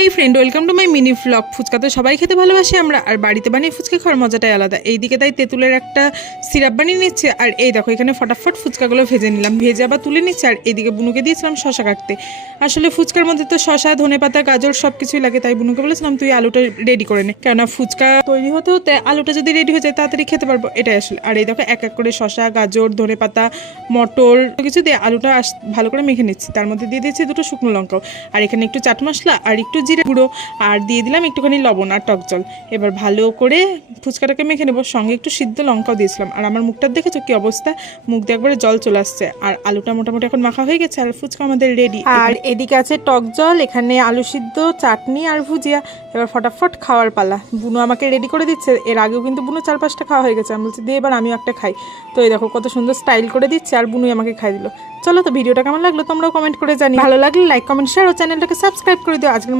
Hey friend, welcome to my mini vlog. Fuchka তো সবাই খেতে ভালোবাসি আমরা, আর বাড়িতে বানিয়ে ফুচকা খাওয়ার মজাটাই আলাদা। এইদিকে তাই তেঁতুলের একটা সিরাপ বানিয়ে নিচ্ছে, আর এই দেখো এখানে ফটাফট ফুচকাগুলো ভেজে নিলাম, ভেজে আবার তুলে নিচ্ছে। আর এদিকে বুনুকে দিয়েছিলাম শশা কাটতে। আসলে ফুচকার মধ্যে তো শশা, ধনেপাতা, গাজর সব কিছুই লাগে, তাই বুনুকে বলেছিলাম তুই আলুটা রেডি করে নে, কেননা ফুচকা তৈরি হতে হতে আলুটা যদি রেডি হয়ে যায় তাড়াতাড়ি খেতে পারবো, এটাই আসলে। আর এই দেখো এক এক করে শশা, গাজর, ধনেপাতা, মটর কিছু দিয়ে আলুটা ভালো করে মেখে নিচ্ছি। তার মধ্যে দিয়ে দিচ্ছি দুটো শুকনো লঙ্কাও, আর এখানে একটু চাট মশলা আর একটু জিরে গুঁড়ো, আর দিয়ে দিলাম একটুখানি লবণ আর টক জল। এবার ভালো করে ফুচকাটাকে মেখে নেবো, সঙ্গে একটু সিদ্ধ লঙ্কাও দিয়েছিলাম। আর আমার মুখটা দেখেছো কি অবস্থা, মুখ দিয়ে একবারে জল চলে আসছে। আর আলুটা মোটামুটি এখন মাখা হয়ে গেছে, আর ফুচকা আমাদের রেডি। আর এদিকে আছে টক জল, এখানে আলু সিদ্ধ, চাটনি আর ভুজিয়া। এবার ফটাফট খাওয়ার পালা। বুনু আমাকে রেডি করে দিচ্ছে, এর আগেও কিন্তু বুনু 4-5টা খাওয়া হয়ে গেছে। আমি বলছি দিয়ে এবার আমিও একটা খাই। তো এই দেখো কত সুন্দর স্টাইল করে দিচ্ছে, আর বুনুই আমাকে খাই দিল। চলো, তো ভিডিওটা কেমন লাগলো তোমরাও কমেন্ট করে জানি। ভালো লাগলে লাইক, কমেন্ট, শেয়ার ও চ্যানেলটাকে সাবস্ক্রাইব করে দিও। আজকের